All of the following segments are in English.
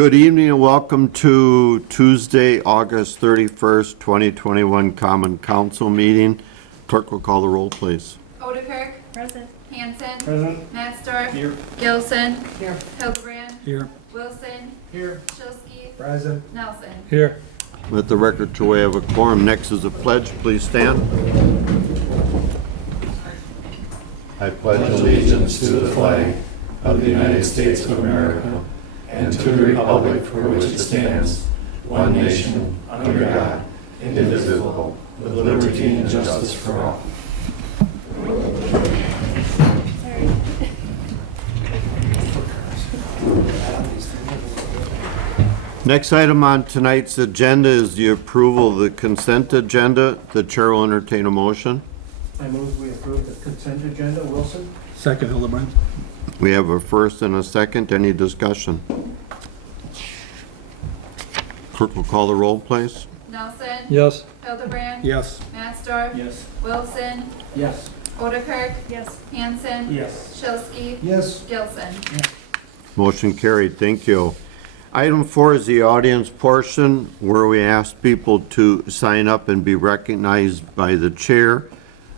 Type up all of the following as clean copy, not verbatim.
Good evening and welcome to Tuesday, August 31st, 2021 Common Council meeting. Clerk will call the roll, please. Odekirk. Present. Hanson. Present. Matsdorf. Here. Gilson. Here. Hildebrand. Here. Wilson. Here. Shilsky. Present. Nelson. Here. Let the record show we have a quorum. Next is a pledge. Please stand. I pledge allegiance to the flag of the United States of America and to the republic for which it stands, one nation, under God, indivisible, with liberty and justice for all. Next item on tonight's agenda is the approval of the consent agenda. The chair will entertain a motion. I move we approve the consent agenda. Wilson? Second, Hildebrand. We have a first and a second. Any discussion? Clerk will call the roll, please. Nelson. Yes. Hildebrand. Yes. Matsdorf. Yes. Wilson. Yes. Odekirk. Yes. Hanson. Yes. Shilsky. Yes. Gilson. Motion carried. Thank you. Item 4 is the audience portion where we ask people to sign up and be recognized by the chair.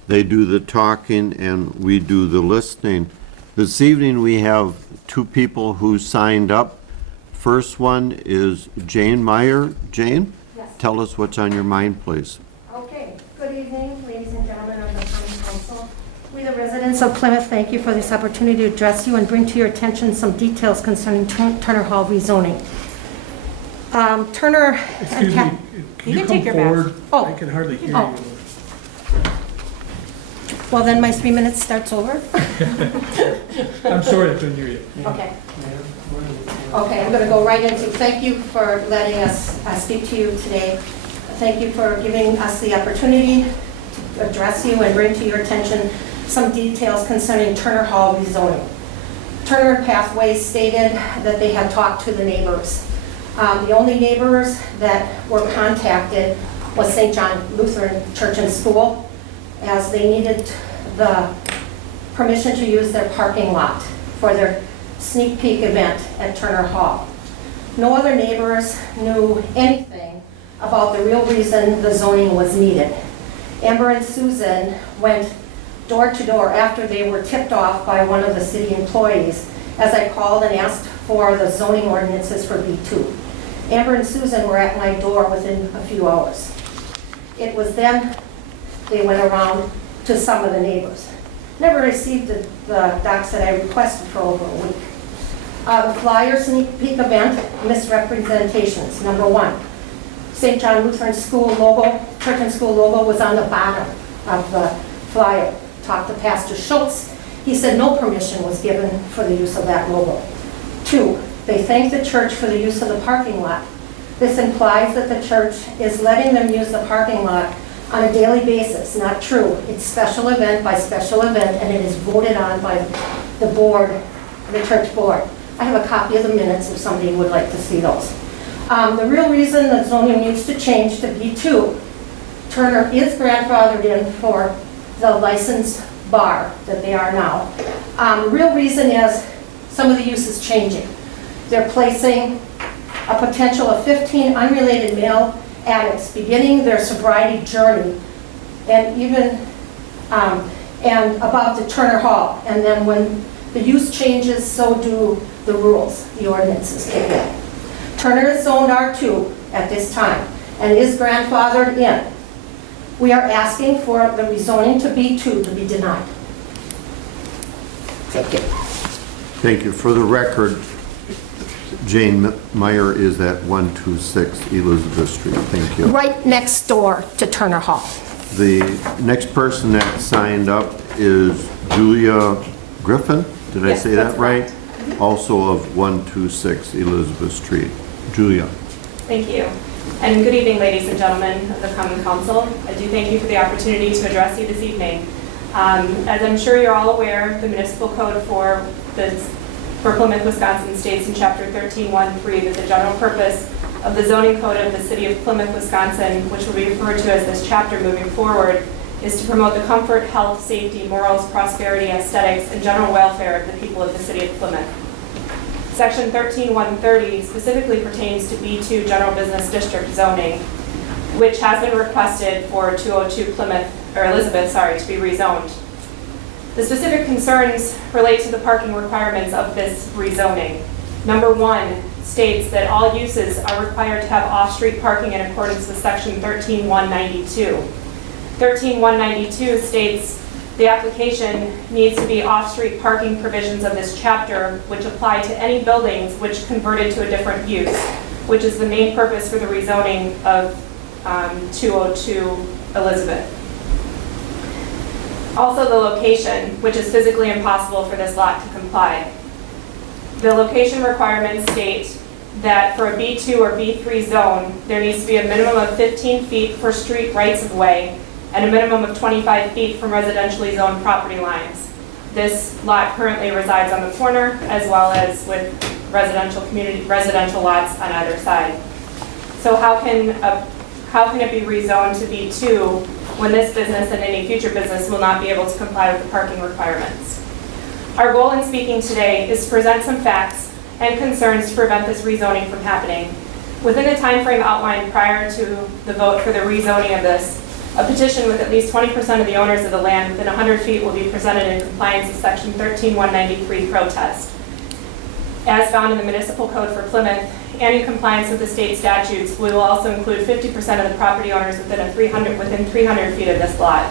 They do the talking and we do the listening. This evening we have two people who signed up. First one is Jane Meyer. Jane? Yes. Tell us what's on your mind, please. Okay, good evening, ladies and gentlemen of the Common Council. We, the residents of Plymouth, thank you for this opportunity to address you and bring to your attention some details concerning Turner Hall rezoning. Turner and Excuse me, Cat. can You you can come take your mask. forward? Oh. I can hardly hear Oh. you. Well, then my 3 minutes starts over. I'm sorry I couldn't hear you. Okay. Okay, I'm going to go right into, thank you for letting us speak to you today. Thank you for giving us the opportunity to address you and bring to your attention some details concerning Turner Hall rezoning. Turner Pathways stated that they had talked to the neighbors. The only neighbors that were contacted was St. John Lutheran Church and School, as they needed the permission to use their parking lot for their sneak peek event at Turner Hall. No other neighbors knew anything about the real reason the zoning was needed. Amber and Susan went door to door after they were tipped off by one of the city employees as I called and asked for the zoning ordinances for B2. Amber and Susan were at my door within a few hours. It was then they went around to some of the neighbors. Never received the docs that I requested for over a week. The flyer sneak peek event misrepresentations. Number 1, St. John Lutheran School logo, church and school logo was on the bottom of the flyer. Talked to Pastor Schultz. He said no permission was given for the use of that logo. 2, they thanked the church for the use of the parking lot. This implies that the church is letting them use the parking lot on a daily basis. Not true. It's special event by special event, and it is voted on by the board, the church board. I have a copy of the minutes if somebody would like to see those. The real reason that zoning needs to change to B2, Turner is grandfathered in for the licensed bar that they are now. The real reason is some of the use is changing. They're placing a potential of 15 unrelated male addicts beginning their sobriety journey, and even and about the Turner Hall. And then when the use changes, so do the rules, the ordinances kick in. Turner is zoned R2 at this time and is grandfathered in. We are asking for the rezoning to B2 to be denied. Thank you. Thank you. For the record, Jane Meyer is at 126 Elizabeth Street. Thank you. Right next door to Turner Hall. The next person that signed up is Julia Griffin. Did I Yes, say that that's right? Also of 126 Elizabeth Street. Julia. Thank you. And good evening, ladies and gentlemen of the Common Council. I do thank you for the opportunity to address you this evening. As I'm sure you're all aware, the municipal code for Plymouth, Wisconsin states in Chapter 13.1.3 that the general purpose of the zoning code of the city of Plymouth, Wisconsin, which will be referred to as this chapter moving forward, is to promote the comfort, health, safety, morals, prosperity, aesthetics, and general welfare of the people of the city of Plymouth. Section 13130 specifically pertains to B2 General Business District zoning, which has been requested for 202 Elizabeth, to be rezoned. The specific concerns relate to the parking requirements of this rezoning. Number 1 states that all uses are required to have off-street parking in accordance with Section 13192. 13192 states the application needs to be off-street parking provisions of this chapter which apply to any buildings which converted to a different use, which is the main purpose for the rezoning of 202 Elizabeth. Also the location, which is physically impossible for this lot to comply. The location requirements state that for a B2 or B3 zone, there needs to be a minimum of 15 feet for street rights of way and a minimum of 25 feet from residentially zoned property lines. This lot currently resides on the corner as well as with residential lots on either side. So how can it be rezoned to B2 when this business and any future business will not be able to comply with the parking requirements? Our goal in speaking today is to present some facts and concerns to prevent this rezoning from happening. Within the time frame outlined prior to the vote for the rezoning of this, a petition with at least 20% of the owners of the land within 100 feet will be presented in compliance with Section 13193 protest. As found in the Municipal Code for Plymouth and in compliance with the state statutes, we will also include 50% of the property owners within 300 feet of this lot.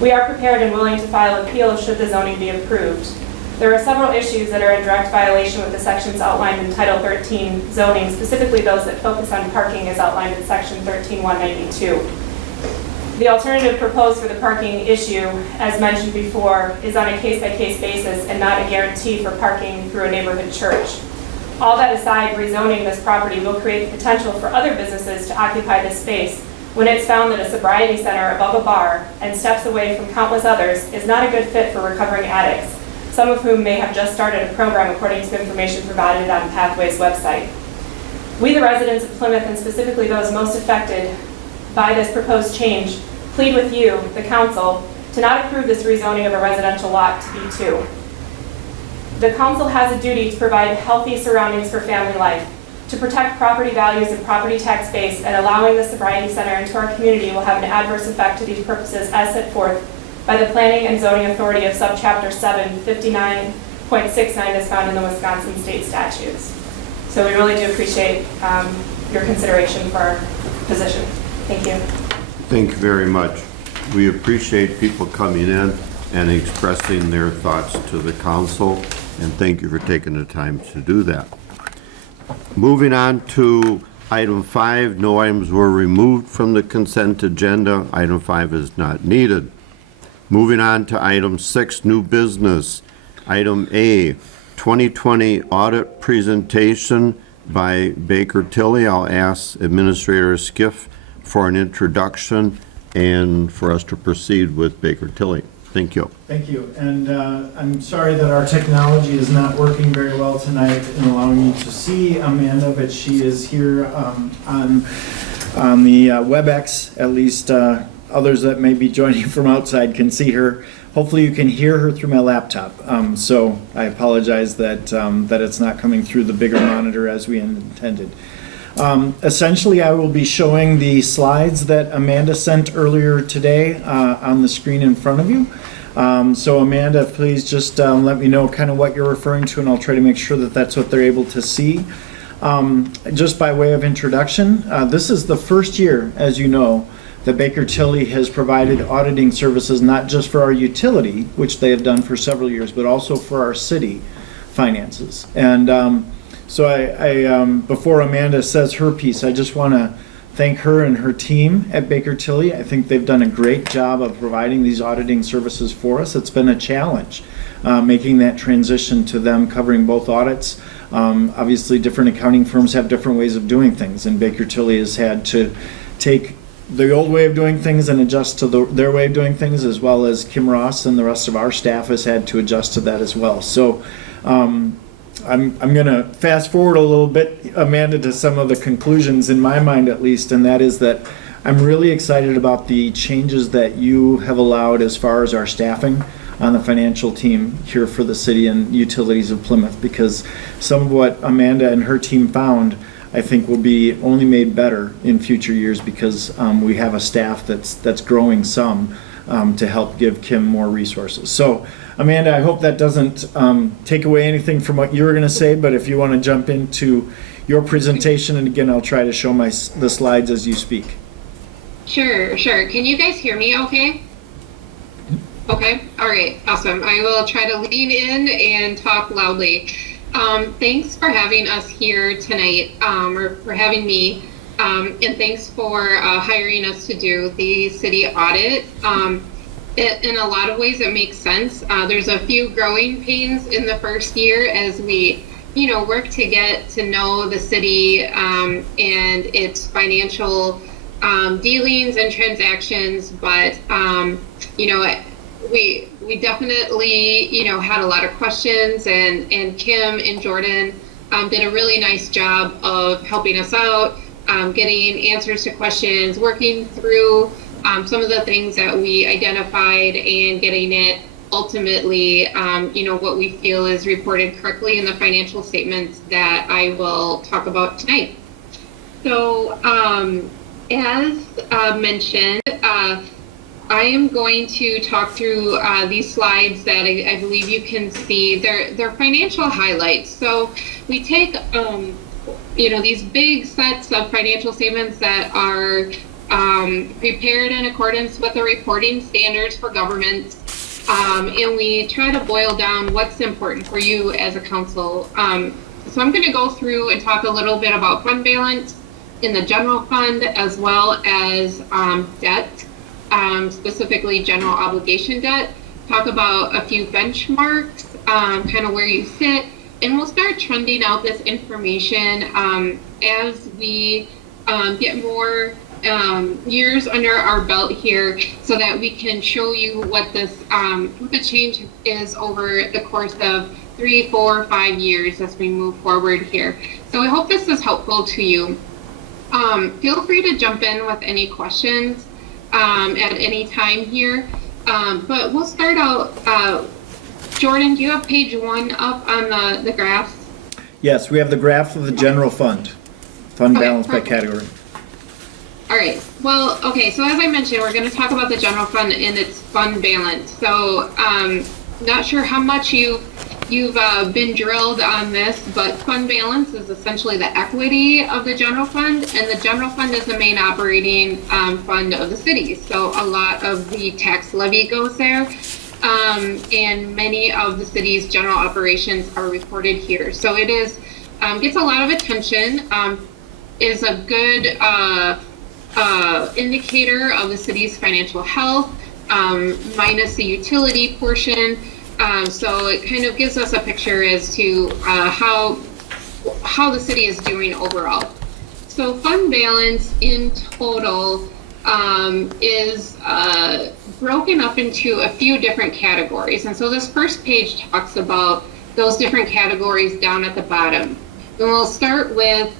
We are prepared and willing to file appeals should the zoning be approved. There are several issues that are in direct violation with the sections outlined in Title 13 zoning, specifically those that focus on parking as outlined in Section 13192. The alternative proposed for the parking issue, as mentioned before, is on a case-by-case basis and not a guarantee for parking through a neighborhood church. All that aside, rezoning this property will create the potential for other businesses to occupy this space when it's found that a sobriety center above a bar and steps away from countless others is not a good fit for recovering addicts, some of whom may have just started a program according to information provided on Pathways website. We, the residents of Plymouth, and specifically those most affected by this proposed change, plead with you, the council, to not approve this rezoning of a residential lot to B2. The council has a duty to provide healthy surroundings for family life, to protect property values and property tax base, and allowing the sobriety center into our community will have an adverse effect to these purposes as set forth by the Planning and Zoning Authority of Subchapter 7, 59.69 as found in the Wisconsin state statutes. So we really do appreciate your consideration for our position. Thank you. Thank you very much. We appreciate people coming in and expressing their thoughts to the council, and thank you for taking the time to do that. Moving on to item 5, no items were removed from the consent agenda. Item 5 is not needed. Moving on to item 6, new business. Item A, 2020 audit presentation by Baker Tilly. I'll ask Administrator Skiff for an introduction and for us to proceed with Baker Tilly. Thank you. Thank you. And I'm sorry that our technology is not working very well tonight in allowing me to see Amanda, but she is here on the WebEx. At least others that may be joining from outside can see her. Hopefully you can hear her through my laptop. So I apologize that it's not coming through the bigger monitor as we intended. Essentially, I will be showing the slides that Amanda sent earlier today on the screen in front of you. So Amanda, please just let me know kind of what you're referring to, and I'll try to make sure that that's what they're able to see. Just by way of introduction, this is the first year, as you know, that Baker Tilly has provided auditing services not just for our utility, which they have done for several years, but also for our city finances. And so I before Amanda says her piece, I just want to thank her and her team at Baker Tilly. I think they've done a great job of providing these auditing services for us. It's been a challenge making that transition to them covering both audits. Obviously, different accounting firms have different ways of doing things, and Baker Tilly has had to take the old way of doing things and adjust to their way of doing things, as well as Kim Ross and the rest of our staff has had to adjust to that as well. So I'm going to fast forward a little bit, Amanda, to some of the conclusions in my mind at least, and that is that I'm really excited about the changes that you have allowed as far as our staffing. on the financial team here for the city and utilities of Plymouth, because some of what Amanda and her team found, I think, will be only made better in future years, because we have a staff that's growing some to help give Kim more resources. So, Amanda, I hope that doesn't take away anything from what you were going to say, but if you want to jump into your presentation, and again, I'll try to show the slides as you speak. Sure. Can you guys hear me okay? Okay, all right, awesome. I will try to lean in and talk loudly. Thanks for having us here tonight, or for having me, and thanks for hiring us to do the city audit. In a lot of ways, it makes sense. There's a few growing pains in the first year as we, work to get to know the city and its financial dealings and transactions, but we definitely had a lot of questions, and Kim and Jordan did a really nice job of helping us out, getting answers to questions, working through some of the things that we identified, and getting it ultimately what we feel is reported correctly in the financial statements that I will talk about tonight. So as mentioned, I am going to talk through these slides that I believe you can see. They're financial highlights. So we take these big sets of financial statements that are prepared in accordance with the reporting standards for governments, and we try to boil down what's important for you as a council. So I'm going to go through and talk a little bit about fund balance in the general fund, as well as debt, specifically general obligation debt, talk about a few benchmarks, kind of where you sit, and we'll start trending out this information as we get more years under our belt here, so that we can show you what this what the change is over the course of 3, 4, 5 years as we move forward here. So I hope this is helpful to you. Feel free to jump in with any questions at any time here, but we'll start out. Jordan, do you have page 1 up on the graph? Yes, we have the graph of the general fund balance by category. All right. Well, okay. So as I mentioned, we're going to talk about the general fund and its fund balance. So, not sure how much you've been drilled on this, but fund balance is essentially the equity of the general fund, and the general fund is the main operating fund of the city. So a lot of the tax levy goes there, and many of the city's general operations are reported here. So it is gets a lot of attention. Is a good indicator of the city's financial health, minus the utility portion. So it kind of gives us a picture as to how the city is doing overall. So fund balance in total is broken up into a few different categories. And so this first page talks about those different categories down at the bottom. And we'll start with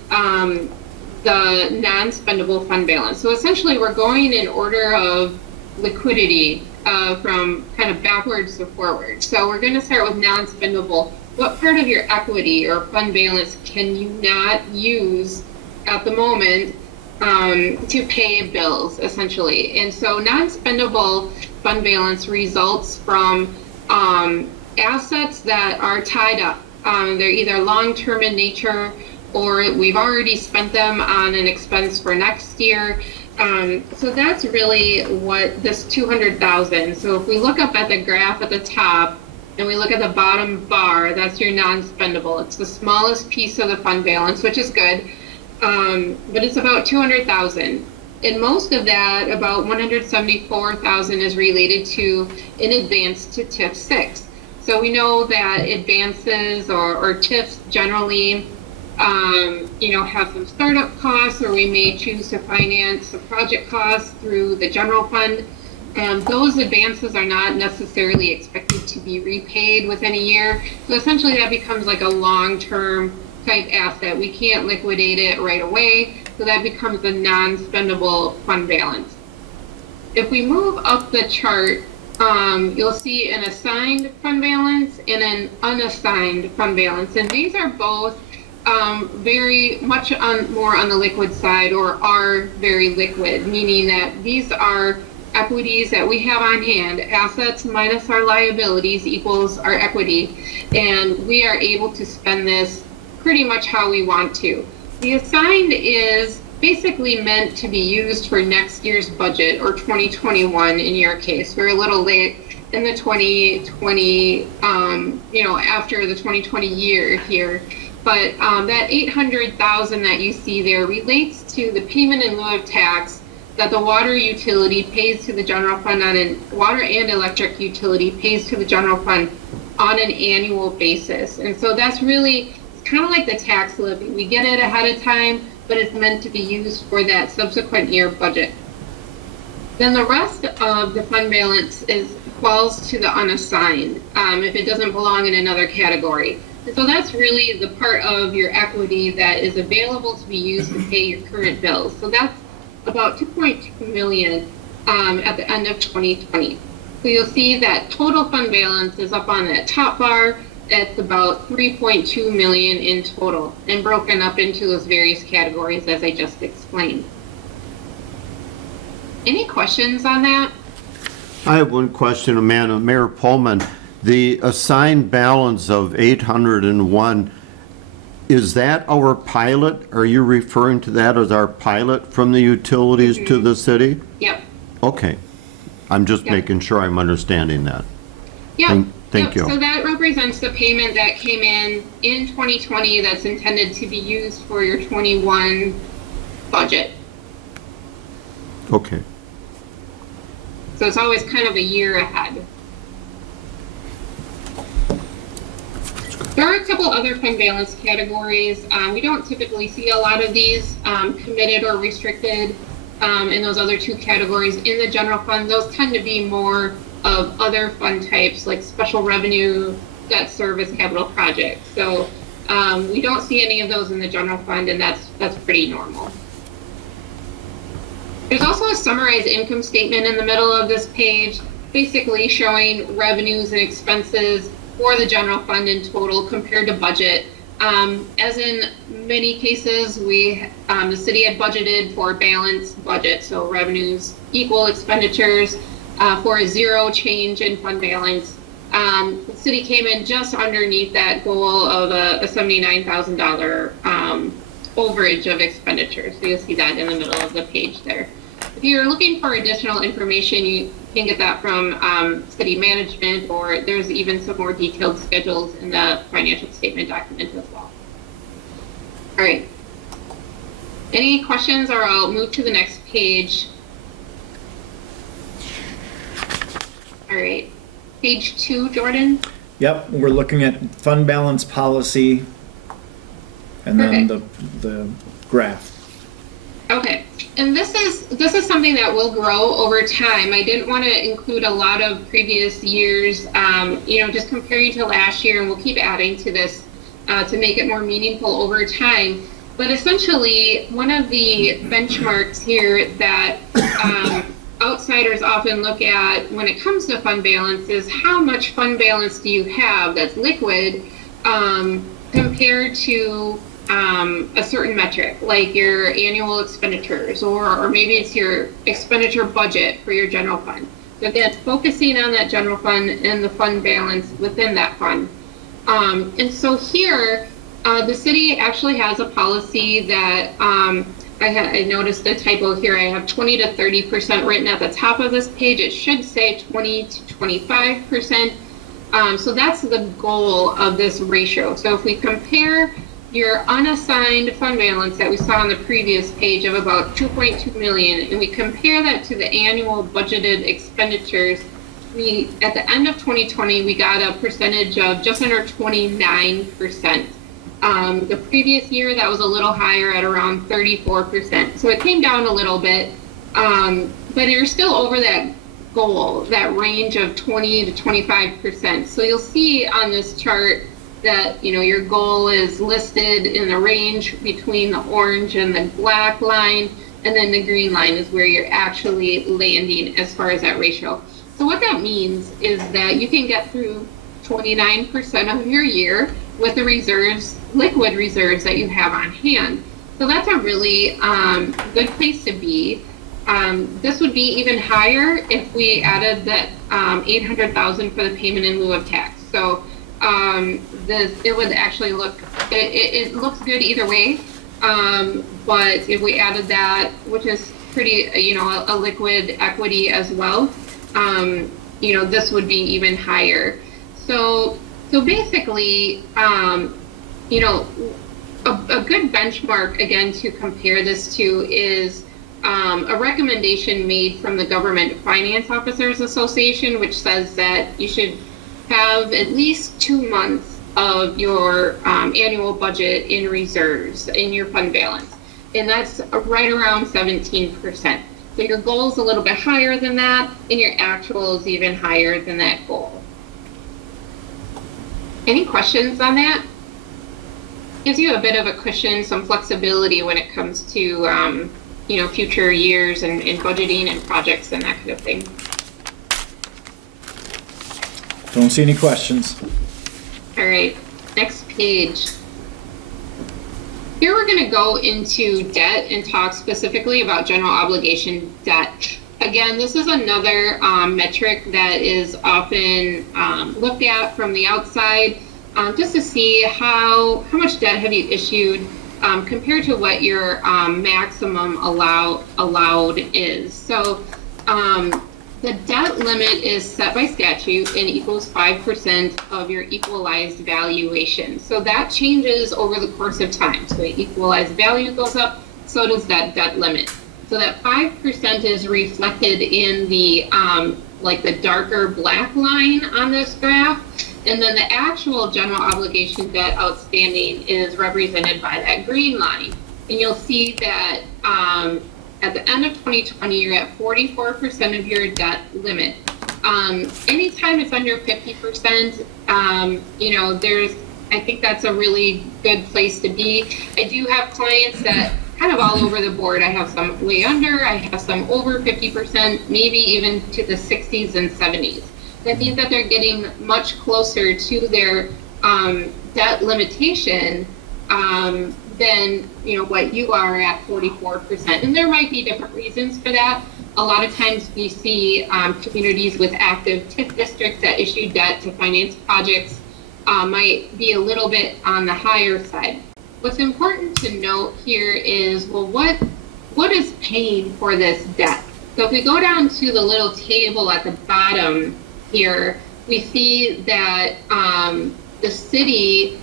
the non-spendable fund balance. So essentially we're going in order of liquidity from kind of backwards to forward. So we're going to start with non-spendable. What part of your equity or fund balance can you not use at the moment to pay bills, essentially? And so non-spendable fund balance results from assets that are tied up. They're either long-term in nature, or we've already spent them on an expense for next year. So that's really what this 200,000. So if we look up at the graph at the top and we look at the bottom bar, that's your non-spendable. It's the smallest piece of the fund balance, which is good, but it's about 200,000. And most of that, about 174,000, is related to an advance to TIF 6. So we know that advances or TIFs generally have some startup costs, or we may choose to finance the project costs through the general fund. Those advances are not necessarily expected to be repaid within a year. So essentially that becomes like a long-term type asset. We can't liquidate it right away. So that becomes a non-spendable fund balance. If we move up the chart you'll see an assigned fund balance and an unassigned fund balance. And these are both very much more on the liquid side, or are very liquid, meaning that these are equities that we have on hand. Assets minus our liabilities equals our equity, and we are able to spend this pretty much how we want to. The assigned is basically meant to be used for next year's budget, or 2021 in your case. We're a little late in the 2020, after the 2020 year here. But that $800,000 that you see there relates to the payment in lieu of tax that the water utility pays to the general fund water and electric utility pays to the general fund on an annual basis. And so that's really, it's kind of like the tax levy. We get it ahead of time, but it's meant to be used for that subsequent year budget. Then the rest of the fund balance falls to the unassigned if it doesn't belong in another category. And so that's really the part of your equity that is available to be used to pay your current bills. So that's about $2.2 million at the end of 2020. So you'll see that total fund balance is up on that top bar. It's about $3.2 million in total, and broken up into those various categories as I just explained. Any questions on that? I have one question, Amanda. Mayor Pullman, the assigned balance of 801, is that our pilot? Are you referring to that as our pilot from the utilities to the city? Yep. Okay. I'm just Yep. making sure I'm understanding that. Yep. Thank you. So that represents the payment that came in 2020 that's intended to be used for your 21 budget. Okay. So it's always kind of a year ahead. There are a couple other fund balance categories. We don't typically see a lot of these committed or restricted in those other two categories in the general fund. Those tend to be more of other fund types like special revenue, debt service, capital projects. So we don't see any of those in the general fund, and that's pretty normal. There's also a summarized income statement in the middle of this page, basically showing revenues and expenses for the general fund in total compared to budget. As in many cases, the city had budgeted for a balanced budget, so revenues equal expenditures for a zero change in fund balance. The city came in just underneath that goal of a $79,000 overage of expenditures. So you'll see that in the middle of the page there. If you're looking for additional information, you can get that from city management, or there's even some more detailed schedules in the financial statement document as well. All right. Any questions, or I'll move to the next page. All right. Page 2, Jordan. Yep, we're looking at fund balance policy and then the graph. Okay, and this is something that will grow over time. I didn't want to include a lot of previous years, just comparing to last year, and we'll keep adding to this to make it more meaningful over time. But essentially, one of the benchmarks here that outsiders often look at when it comes to fund balance is how much fund balance do you have that's liquid compared to a certain metric, like your annual expenditures, or maybe it's your expenditure budget for your general fund. So again, focusing on that general fund and the fund balance within that fund. And so here, the city actually has a policy that I noticed a typo here. I have 20 to 30% written at the top of this page. It should say 20 to 25%. So that's the goal of this ratio. So if we compare your unassigned fund balance that we saw on the previous page of about 2.2 million, and we compare that to the annual budgeted expenditures, at the end of 2020, we got a percentage of just under 29%. The previous year, that was a little higher at around 34%. So it came down a little bit, but you're still over that goal, that range of 20 to 25%. So you'll see on this chart that your goal is listed in the range between the orange and the black line, and then the green line is where you're actually landing as far as that ratio. So what that means is that you can get through 29% of your year with the reserves, liquid reserves that you have on hand. So that's a really good place to be. This would be even higher if we added that $800,000 for the payment in lieu of tax. So it would actually look, it looks good either way. But if we added that, which is pretty, a liquid equity as well, this would be even higher. So basically, a good benchmark, again, to compare this to is a recommendation made from the Government Finance Officers Association, which says that you should have at least 2 months of your annual budget in reserves in your fund balance. And that's right around 17%. So your goal is a little bit higher than that, and your actual is even higher than that goal. Any questions on that? Gives you a bit of a cushion, some flexibility when it comes to future years and budgeting and projects and that kind of thing. Don't see any questions. All right, next page. Here we're going to go into debt and talk specifically about general obligation debt. Again, this is another metric that is often looked at from the outside just to see how much debt have you issued compared to what your maximum allowed is. So the debt limit is set by statute and equals 5% of your equalized valuation. So that changes over the course of time. So the equalized value goes up, so does that debt limit. So that 5% is reflected in the the darker black line on this graph. And then the actual general obligation debt outstanding is represented by that green line. And you'll see that at the end of 2020, you're at 44% of your debt limit. Anytime it's under 50%, I think that's a really good place to be. I do have clients that kind of all over the board. I have some way under, I have some over 50%, maybe even to the 60s and 70s. That means that they're getting much closer to their debt limitation than what you are at 44%. And there might be different reasons for that. A lot of times we see communities with active TIF districts that issue debt to finance projects might be a little bit on the higher side. What's important to note here is, well, what is paying for this debt? So if we go down to the little table at the bottom here, we see that the city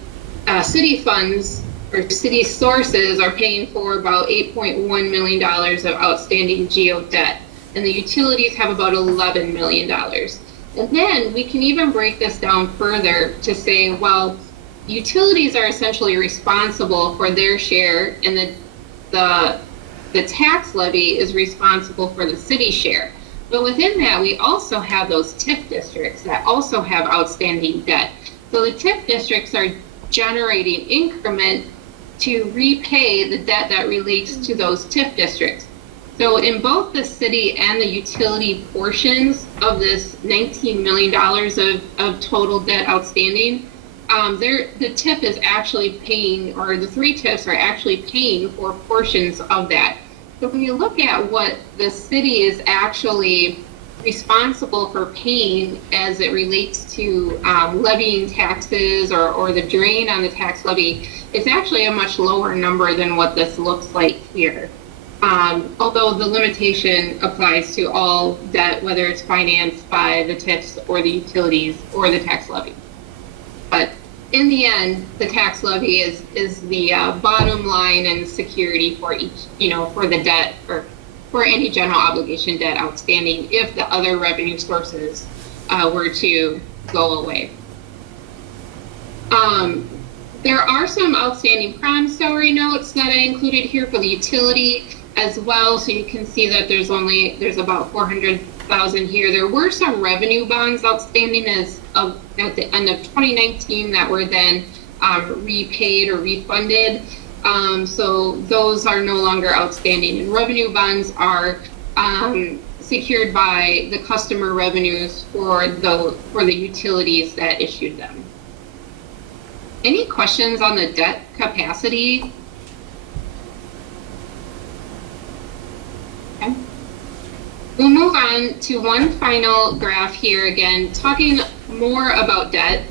funds or city sources are paying for about $8.1 million of outstanding GO debt, and the utilities have about $11 million. And then we can even break this down further to say, well, utilities are essentially responsible for their share, and the tax levy is responsible for the city share. But within that, we also have those TIF districts that also have outstanding debt. So the TIF districts are generating increment to repay the debt that relates to those TIF districts. So in both the city and the utility portions of this $19 million of total debt outstanding, the TIF is actually paying, or the 3 TIFs are actually paying for portions of that. So when you look at what the city is actually responsible for paying as it relates to levying taxes or the drain on the tax levy, it's actually a much lower number than what this looks like here. Although the limitation applies to all debt, whether it's financed by the TIFs or the utilities or the tax levy. But in the end, the tax levy is the bottom line and security for each, for the debt or for any general obligation debt outstanding if the other revenue sources were to go away. There are some outstanding promissory notes that I included here for the utility as well, so you can see that there's about $400,000 here. There were some revenue bonds outstanding at the end of 2019 that were then repaid or refunded. So those are no longer outstanding. And revenue bonds are secured by the customer revenues for the utilities that issued them. Any questions on the debt capacity? Okay. We'll move on to one final graph here again, talking more about debt.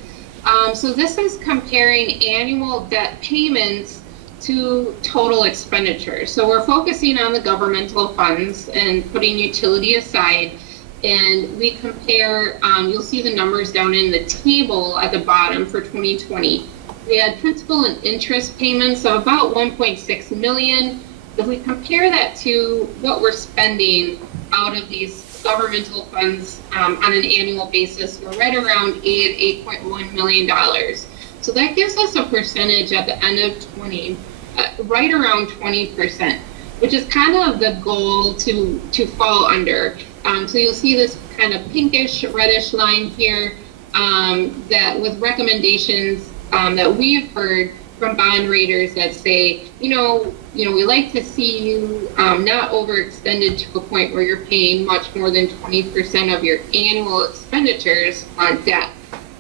So this is comparing annual debt payments to total expenditures. So we're focusing on the governmental funds and putting utility aside, and we compare, you'll see the numbers down in the table at the bottom for 2020. We had principal and interest payments of about 1.6 million. If we compare that to what we're spending out of these governmental funds on an annual basis, we're right around $8.1 million. So that gives us a percentage at the end of 20, right around 20%, which is kind of the goal to fall under. So you'll see this kind of pinkish reddish line here that with recommendations that we've heard from bond raters that say, we like to see you not overextended to a point where you're paying much more than 20% of your annual expenditures on debt.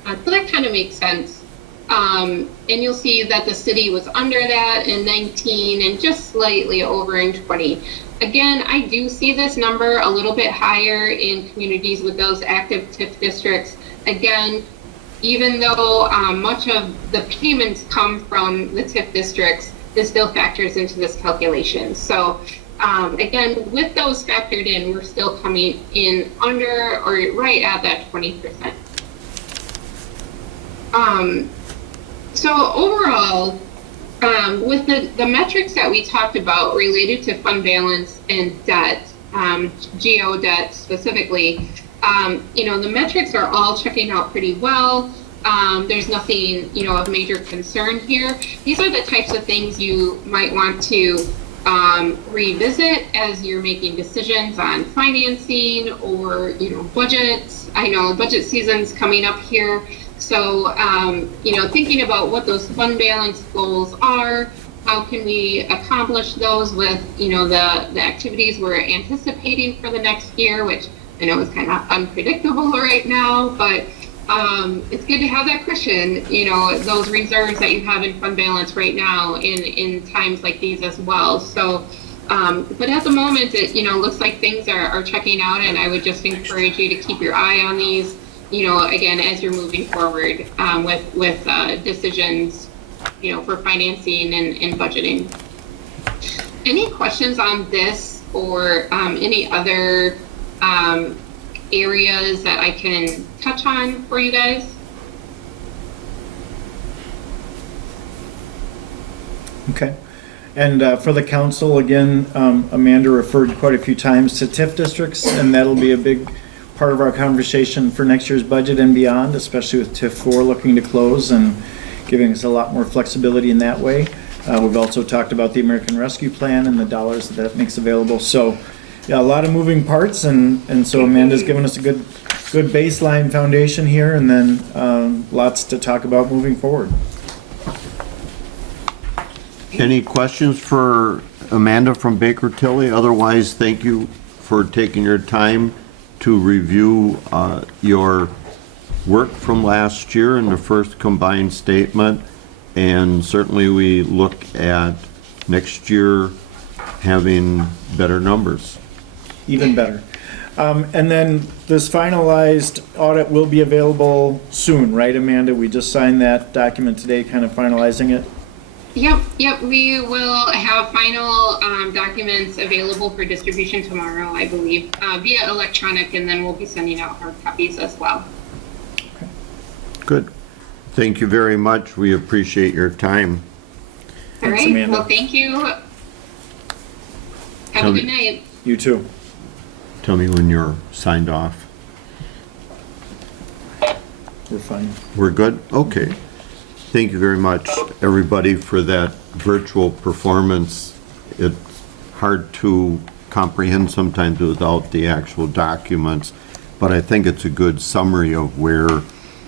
So that kind of makes sense. And you'll see that the city was under that in 19 and just slightly over in 20. Again, I do see this number a little bit higher in communities with those active TIF districts. Again, even though much of the payments come from the TIF districts, this still factors into this calculation. So again, with those factored in, we're still coming in under or right at that 20%. So overall, with the metrics that we talked about related to fund balance and debt, GO debt specifically, the metrics are all checking out pretty well. There's nothing, of major concern here. These are the types of things you might want to revisit as you're making decisions on financing or, budgets. I know budget season's coming up here. So, thinking about what those fund balance goals are, how can we accomplish those with, the activities we're anticipating for the next year, which I know is kind of unpredictable right now, but it's good to have that cushion, those reserves that you have in fund balance right now in times like these as well. So, but at the moment, it, looks like things are checking out, and I would just encourage you to keep your eye on these, again, as you're moving forward with decisions, for financing and budgeting. Any questions on this or any other areas that I can touch on for you guys? Okay. And for the council, again, Amanda referred quite a few times to TIF districts, and that'll be a big part of our conversation for next year's budget and beyond, especially with TIF 4 looking to close and giving us a lot more flexibility in that way. We've also talked about the American Rescue Plan and the dollars that makes available. So, yeah, a lot of moving parts, and so Amanda's given us a good baseline foundation here, and then lots to talk about moving forward. Any questions for Amanda from Baker Tilly? Otherwise, thank you for taking your time to review your work from last year in the first combined statement. And certainly we look at next year having better numbers. Even better. And then this finalized audit will be available soon, right, Amanda? We just signed that document today, kind of finalizing it. Yep. We will have final documents available for distribution tomorrow, I believe, via electronic, and then we'll be sending out hard copies as well. Okay. Good. Thank you very much. We appreciate your time. All Thanks, right. Amanda. Well, thank you. Have a good night. You too. Tell me when you're signed off. We're fine. We're good? Okay. Thank you very much, everybody, for that virtual performance. It's hard to comprehend sometimes without the actual documents, but I think it's a good summary of where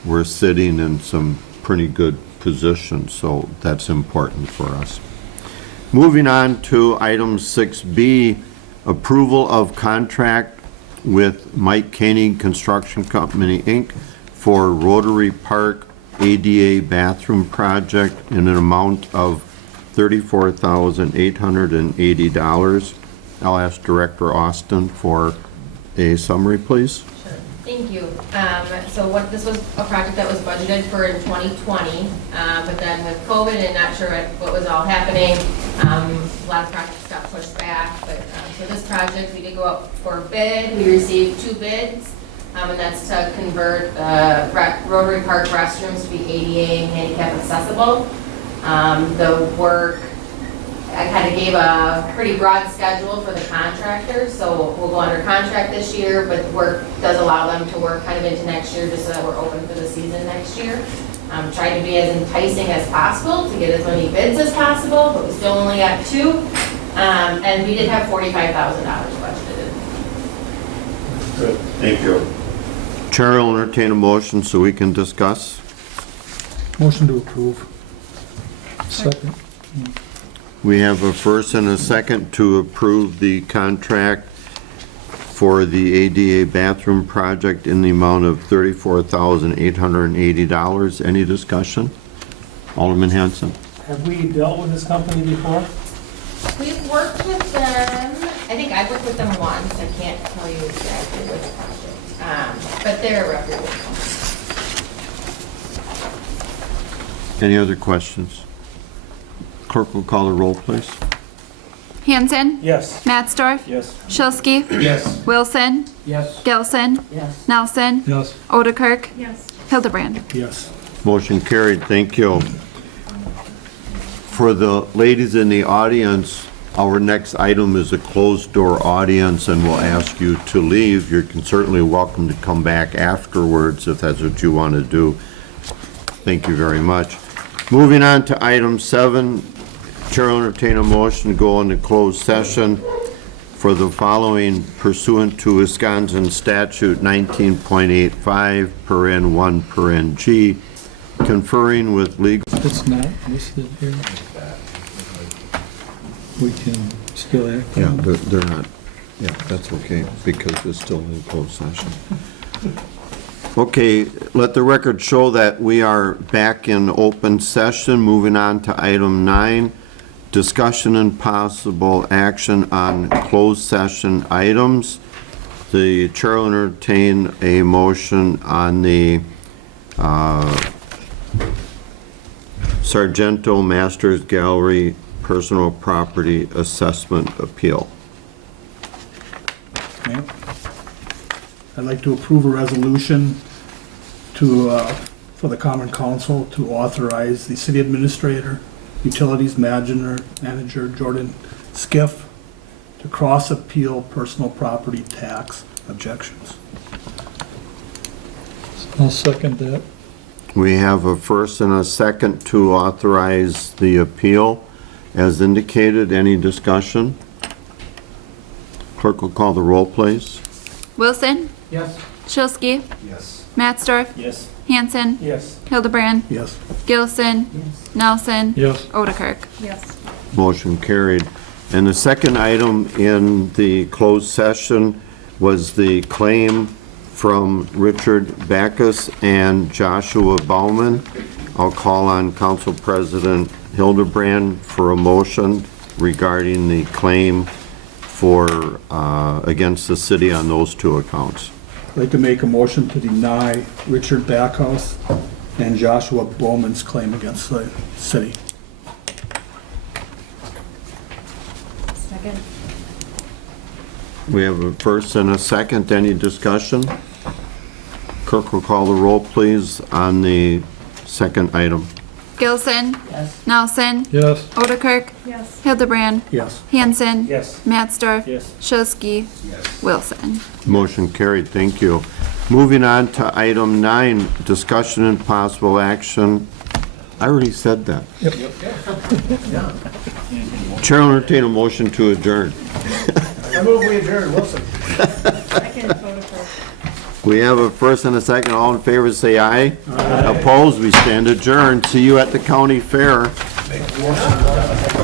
we're sitting in some pretty good positions, so that's important for us. Moving on to item 6B, approval of contract with Mike Koenig Construction Company, Inc. for Rotary Park ADA bathroom project in an amount of $34,880. I'll ask Director Austin for a summary, please. Thank you. This was a project that was budgeted for in 2020, but then with COVID and not sure what was all happening, a lot of projects got pushed back. But for this project, we did go up for bid. We received 2 bids, and that's to convert the Rotary Park restrooms to be ADA and handicap accessible. The work, I kind of gave a pretty broad schedule for the contractors, so we'll go under contract this year, but work does allow them to work kind of into next year just so that we're open for the season next year. Trying to be as enticing as possible to get as many bids as possible, but we still only got 2. And we did have $45,000 budgeted. Good. Thank you. Chair will entertain a motion so we can discuss. Motion to approve. Second. We have a first and a second to approve the contract for the ADA bathroom project in the amount of $34,880. Any discussion? Alderman Hanson. Have we dealt with this company before? We've worked with them, I think I've worked with them once, I can't tell you exactly which project, but they're a reputable company. Any other questions? Clerk will call the roll, please. Hanson, Yes. Matsdorf, Yes. Shilsky, Yes. Wilson, Yes. Gilson, Yes. Nelson, Yes. Odekirk, Yes. Hildebrand. Yes. Motion carried, thank you. For the ladies in the audience, our next item is a closed-door audience, and we'll ask you to leave. You're certainly welcome to come back afterwards if that's what you want to do. Thank you very much. Moving on to item 7, Chair will entertain a motion to go into closed session for the following pursuant to Wisconsin Statute 19.85, paren 1, paren G, conferring with legal. It's not listed here. We can still act. Yeah, they're not, yeah, that's okay, because it's still in closed session. Okay, let the record show that we are back in open session. Moving on to item 9, discussion and possible action on closed session items. The chair will entertain a motion on the Sargento Masters Gallery Personal Property Assessment Appeal. Mayor, I'd like to approve a resolution for the Common Council to authorize the city administrator, utilities manager Jordan Skiff to cross-appeal personal property tax objections. I'll second that. We have a first and a second to authorize the appeal. As indicated, any discussion? Clerk will call the roll, please. Wilson, Yes. Shilsky, Yes. Matsdorf, Yes. Hanson, Yes. Hildebrand, Yes. Gilson, Nelson, Yes. Odekirk. Yes. Motion carried. And the second item in the closed session was the claim from Richard Backus and Joshua Bauman. I'll call on Council President Hildebrand for a motion regarding the claim for, against the city on those 2 accounts. I'd like to make a motion to deny Richard Backhouse and Joshua Bowman's claim against the city. Second. We have a first and a second. Any discussion? Clerk will call the roll, please, on the second item. Gilson, Yes. Nelson, Yes. Odekirk, Yes. Hildebrand, Yes. Hanson, Yes. Matsdorf, Yes. Shilsky, Wilson. Motion carried, thank you. Moving on to item 9, discussion and possible action. I already said that. Chair will entertain a motion to adjourn. I move we adjourn. Wilson. We have a first and a second. All in favor, say aye. Opposed, we stand adjourned. See you at the county fair.